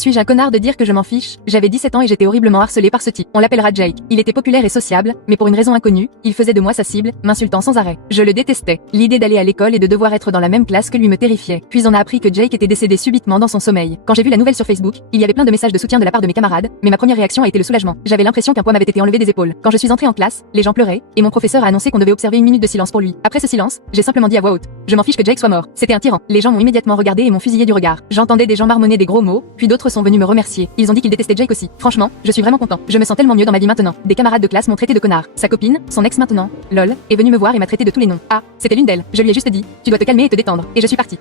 Suis-je un connard de dire que je m'en fiche? J'avais 17 ans et j'étais horriblement harcelé par ce type. On l'appellera Jake. Il était populaire et sociable, mais pour une raison inconnue, il faisait de moi sa cible, m'insultant sans arrêt. Je le détestais. L'idée d'aller à l'école et de devoir être dans la même classe que lui me terrifiait. Puis on a appris que Jake était décédé subitement dans son sommeil. Quand j'ai vu la nouvelle sur Facebook, il y avait plein de messages de soutien de la part de mes camarades, mais ma première réaction a été le soulagement. J'avais l'impression qu'un poids m'avait été enlevé des épaules. Quand je suis entrée en classe, les gens pleuraient, et mon professeur a annoncé qu'on devait observer une minute de silence pour lui. Après ce silence, j'ai simplement dit à voix haute: je m'en fiche que Jake soit mort. C'était un tyran. Les gens m'ont immédiatement regardé et m'ont fusillé du regard. J'entendais des gens marmonner des gros mots, puis d'autres sont venus me remercier. Ils ont dit qu'ils détestaient Jake aussi. Franchement, je suis vraiment content. Je me sens tellement mieux dans ma vie maintenant. Des camarades de classe m'ont traité de connard. Sa copine, son ex maintenant, lol, est venue me voir et m'a traité de tous les noms. Ah, c'était l'une d'elles. Je lui ai juste dit: tu dois te calmer et te détendre. Et je suis partie.